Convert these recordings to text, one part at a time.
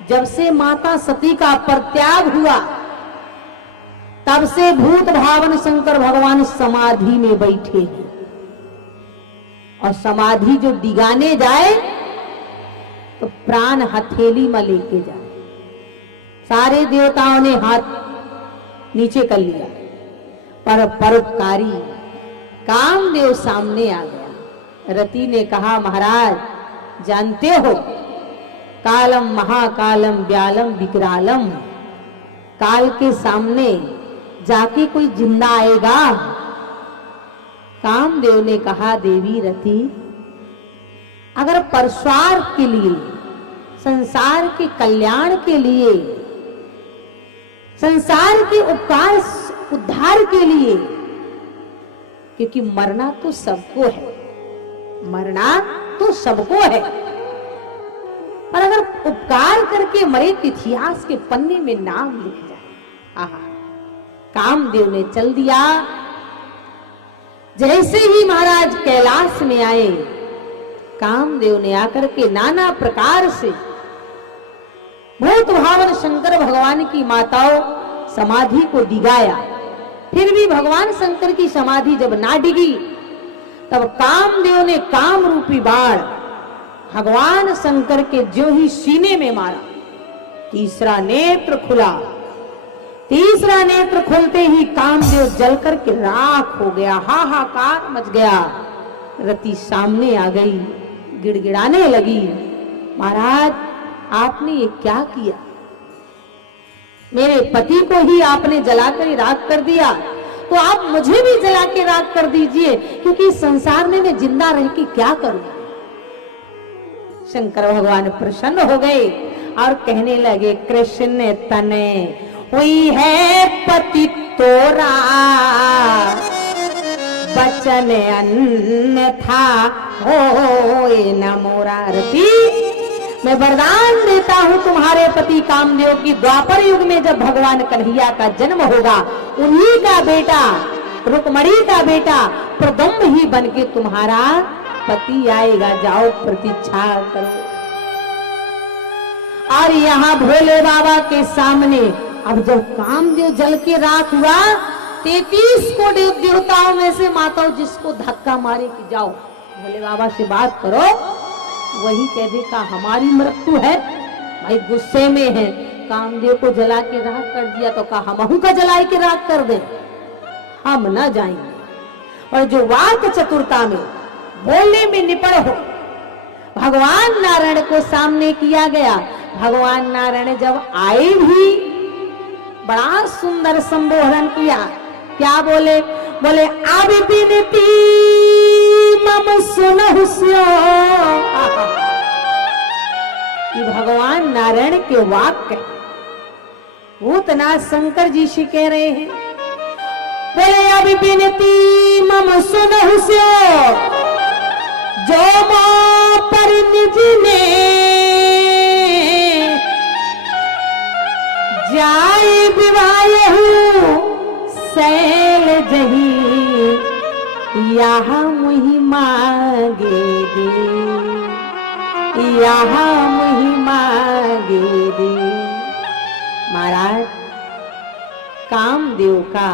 जब से माता सती का परित्याग हुआ तब से भूत भावन शंकर भगवान समाधि में बैठे हैं। और समाधि जो डिगाने जाए तो प्राण हथेली में लेके जाए। सारे देवताओं ने हाथ नीचे कर लिया, पर परोपकारी कामदेव सामने आ गया। रति ने कहा, महाराज जानते हो कालम महाकालम व्यालम विकरालम, काल के सामने जाके कोई जिंदा आएगा? कामदेव ने कहा, देवी रति, अगर परस्वार्थ के लिए, संसार के कल्याण के लिए, संसार के उपकार उद्धार के लिए, क्योंकि मरना तो सबको है, मरना तो सबको है, पर अगर उपकार करके मरे तो इतिहास के पन्ने में नाम लिख जाए। आहा, कामदेव ने चल दिया। जैसे ही महाराज कैलाश में आए, कामदेव ने आकर के नाना प्रकार से भूत भावन शंकर भगवान की माताओं समाधि को डिगाया। फिर भी भगवान शंकर की समाधि जब ना डिगी, तब कामदेव ने काम रूपी बाण भगवान शंकर के जो ही सीने में मारा, तीसरा नेत्र खुला। तीसरा नेत्र खुलते ही कामदेव जलकर के राख हो गया, हाहाकार मच गया। रति सामने आ गई, गिड़गिड़ाने लगी, महाराज आपने ये क्या किया? मेरे पति को ही आपने जलाकर राख कर दिया, तो आप मुझे भी जला के राख कर दीजिए, क्योंकि संसार में मैं जिंदा रह के क्या करूंगा। शंकर भगवान प्रसन्न हो गए और कहने लगे, कृष्ण तने हुई है पति तोरा, बचन अन्यथा होए न मोरा। रति, मैं वरदान देता हूं तुम्हारे पति कामदेव की द्वापर युग में जब भगवान कन्हैया का जन्म होगा, उन्हीं का बेटा, रुक्मणी का बेटा प्रदम्भ ही बन के तुम्हारा पति आएगा। जाओ प्रतीक्षा करो। और यहाँ भोले बाबा के सामने अब जब कामदेव जल के राख हुआ, 33 को देवताओं में से माताओं जिसको धक्का मारे कि जाओ भोले बाबा से बात करो, वही कह दे का हमारी मृत्यु है। भाई गुस्से में है, कामदेव को जला के राख कर दिया तो कहा हमहू का जला के राख कर दे, हम न जाएंगे। और जो वाक चतुरता में बोलने में निपुण हो, भगवान नारायण को सामने किया गया। भगवान नारायण जब आए भी बड़ा सुंदर संबोधन किया। क्या बोले? बोले आबि बिनती मम सुनहु स्यो। कि भगवान नारायण के वाक्य भूतनाथ शंकर जी से कह रहे हैं। बोले आबि बिनती मम सुनहु स्यो, जो मां पर निज ने जाए विवाहु सैल जही, यहाँ मुहि मांगे दे, यहाँ मुहि मांगे दे। महाराज कामदेव का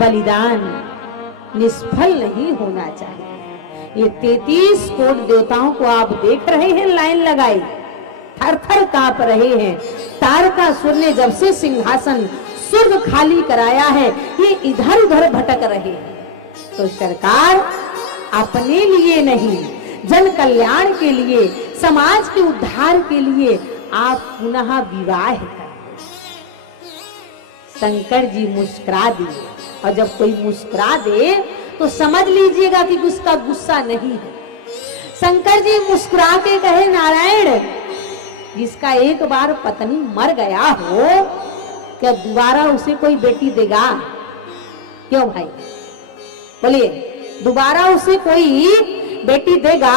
बलिदान निष्फल नहीं होना चाहिए। ये 33 कोट देवताओं को आप देख रहे हैं, लाइन लगाई, थर थर कांप रहे हैं। तारकासुर ने जब से सिंहासन स्वर्ग खाली कराया है, ये इधर उधर भटक रहे हैं। तो सरकार अपने लिए नहीं, जन कल्याण के लिए, समाज के उद्धार के लिए आप पुनः विवाह करें। शंकर जी मुस्कुरा दिए, और जब कोई मुस्कुरा दे तो समझ लीजिएगा कि उसका गुस्सा नहीं है। शंकर जी मुस्कुरा के कहे, नारायण जिसका एक बार पत्नी मर गया हो, क्या दोबारा उसे कोई बेटी देगा? क्यों भाई बोलिए, दोबारा उसे कोई बेटी देगा?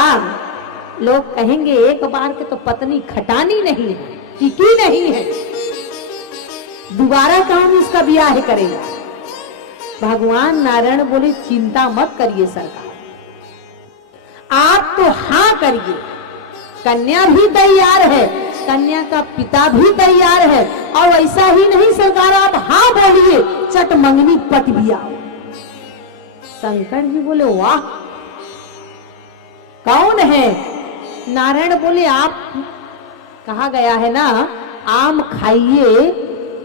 लोग कहेंगे एक बार के तो पत्नी खटानी नहीं है, टिकी नहीं है, दोबारा काम इसका ब्याह करेगा। भगवान नारायण बोले चिंता मत करिए सरकार, आप तो हाँ करिए, कन्या भी तैयार है, कन्या का पिता भी तैयार है। और ऐसा ही नहीं सरकार, आप हाँ बोलिए, चट मंगनी पट बिया। शंकर जी बोले वाह, कौन है? नारायण बोले आप, कहा गया है ना, आम खाइए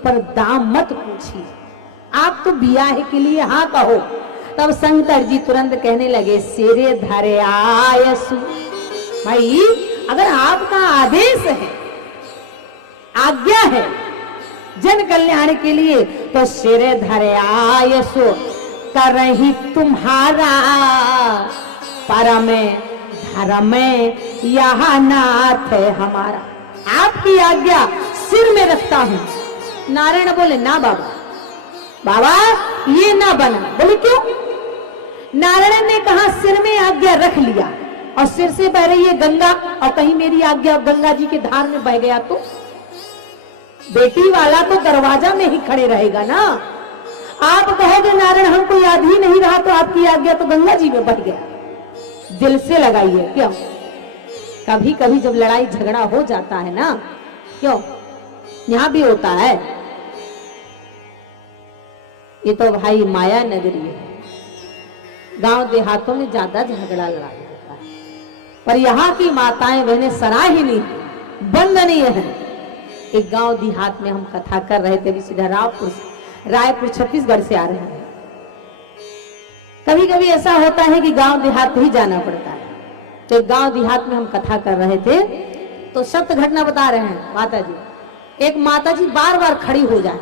पर दाम मत पूछिए, आप तो बियाह के लिए हाँ कहो। तब शंकर जी तुरंत कहने लगे, सिरे धरे आयसु। भाई अगर आपका आदेश है, आज्ञा है जन कल्याण के लिए, तो सिरे धरे आयसु करही तुम्हारा परम धर्म यहाँ नाथ है हमारा। आपकी आज्ञा सिर में रखता हूं। नारायण बोले ना बाबा, बाबा ये ना बना। बोले क्यों? नारायण ने कहा सिर में आज्ञा रख लिया और सिर से बह रही है गंगा, और कहीं मेरी आज्ञा गंगा जी के धार में बह गया तो बेटी वाला तो दरवाजा में ही खड़े रहेगा ना। आप कहोगे नारायण हमको याद ही नहीं रहा, तो आपकी आज्ञा तो गंगा जी में बह गया। दिल से लगाइए। क्यों? कभी कभी जब लड़ाई झगड़ा हो जाता है ना, क्यों यहां भी होता है, ये तो भाई माया नगरी है, गांव देहातों में ज्यादा झगड़ा लड़ाई होता है, पर यहाँ की माताएं बहनें सराहनीय वंदनीय है। एक गांव देहात में हम कथा कर रहे थे, सीधा रायपुर छत्तीसगढ़ से आ रहे हैं। कभी कभी ऐसा होता है कि गांव देहात ही जाना पड़ता है। तो गांव देहात में हम कथा कर रहे थे, तो सत्य घटना बता रहे हैं। माता जी, एक माता जी बार बार खड़ी हो जाए,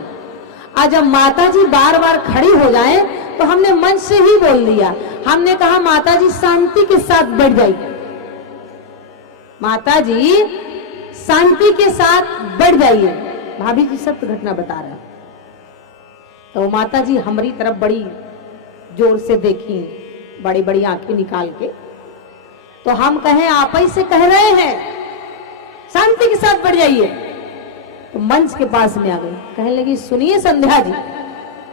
आज जब माता जी बार बार खड़ी हो जाए तो हमने मन से ही बोल दिया, हमने कहा माता जी शांति के साथ बैठ जाइए, माता जी शांति के साथ बैठ जाइए। भाभी जी सत्य घटना बता रहे हैं। तो माता जी हमारी तरफ बड़ी जोर से देखी, बड़ी बड़ी आंखें निकाल के, तो हम कहें आप ही से कह रहे हैं शांति के साथ बैठ जाइए। तो मंच के पास में आ गई, कहने लगी सुनिए संध्या जी,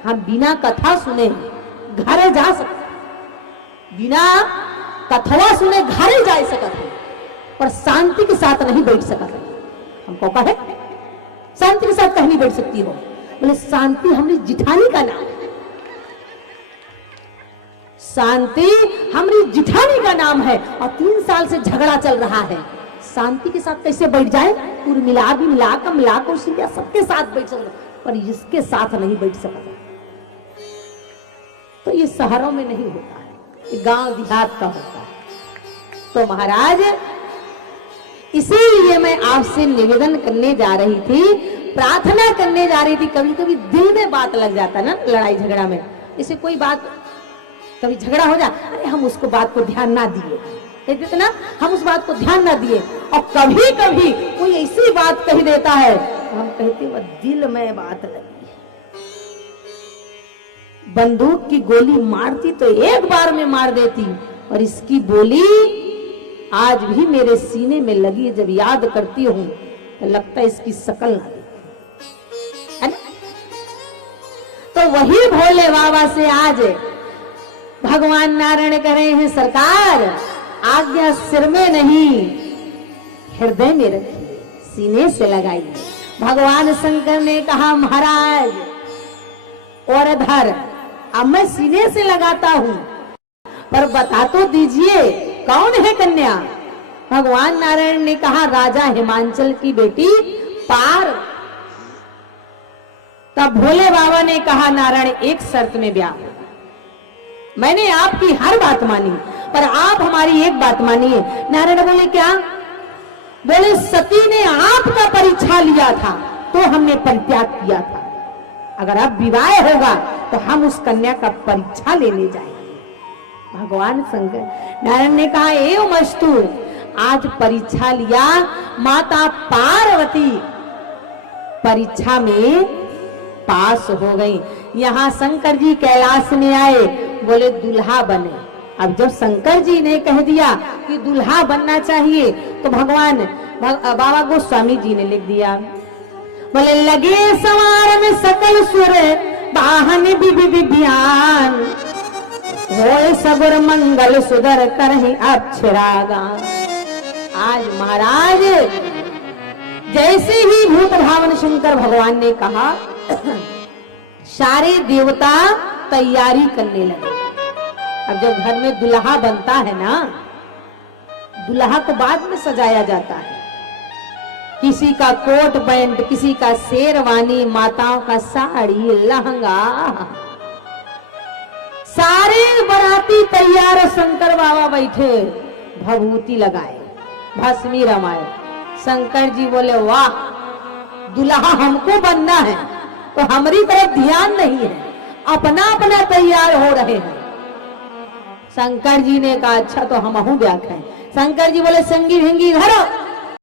हम बिना कथा सुने घरे जा सकते, बिना कथवा सुने घरे जा सकते, पर शांति के साथ नहीं बैठ सकते। हमको कहे शांति के साथ कहीं नहीं बैठ सकती हो? बोले शांति हमारी जिठानी का नाम है, शांति हमारी जिठानी का नाम है, और 3 साल से झगड़ा चल रहा है, शांति के साथ कैसे बैठ जाए? मिला भी मिला का मिला को सबके साथ बैठ सकता, पर इसके साथ नहीं बैठ सकता। तो ये शहरों में नहीं होता है, ये गांव देहात का होता है। तो महाराज इसीलिए मैं आपसे निवेदन करने जा रही थी, प्रार्थना करने जा रही थी। कभी कभी दिल में बात लग जाता है ना लड़ाई झगड़ा में, इसे कोई बात कभी झगड़ा हो जाए, अरे हम उसको बात को ध्यान ना दिए, कहते ना हम उस बात को ध्यान ना दिए, और कभी कभी कोई ऐसी बात कह देता है, हम कहते वह दिल में बात लगी है। बंदूक की गोली मारती तो एक बार में मार देती, और इसकी बोली आज भी मेरे सीने में लगी है। जब याद करती हूं तो लगता है इसकी शकल ना देखी। तो वही भोले बाबा से आज भगवान नारायण कह रहे हैं, सरकार आज्ञा सिर में नहीं हृदय में रखिए, सीने से लगाइए। भगवान शंकर ने कहा महाराज और धर, अब मैं सीने से लगाता हूं, पर बता तो दीजिए कौन है कन्या? भगवान नारायण ने कहा राजा हिमांचल की बेटी पार। तब भोले बाबा ने कहा नारायण एक शर्त में ब्याह होगा, मैंने आपकी हर बात मानी, पर आप हमारी एक बात मानिए। नारायण बोले क्या? बोले सती ने आपका परीक्षा लिया था तो हमने परित्याग किया था, अगर अब विवाह होगा तो हम उस कन्या का परीक्षा लेने जाएंगे। भगवान शंकर नारायण ने कहा एवं अस्तु, आज परीक्षा लिया, माता पार्वती परीक्षा में पास हो गई। यहाँ शंकर जी कैलाश में आए, बोले दुल्हा बने। अब जब शंकर जी ने कह दिया कि दुल्हा बनना चाहिए, तो भगवान बाबा गोस्वामी जी ने लिख दिया, बोले लगे सवार में सकल सुर वाहन विज्ञान, होए सगुर मंगल सुधर करहि अक्षरागान। आज महाराज जैसे ही भूत भावन शंकर भगवान ने कहा, सारे देवता तैयारी करने लगे। अब जब घर में दुल्हा बनता है ना, दुल्हा को बाद में सजाया जाता है, किसी का कोट पैंट, किसी का शेरवानी, माताओं का साड़ी, लहंगा, सारे बराती तैयार। शंकर बाबा बैठे, भभूति लगाए, भस्मी रमाए। शंकर जी बोले, वाह, दुल्हा हमको बनना है तो हमारी तरफ ध्यान नहीं है, अपना अपना तैयार हो रहे हैं। शंकर जी ने कहा, अच्छा तो हम देखें। शंकर जी बोले, संगी भिंगी धरो।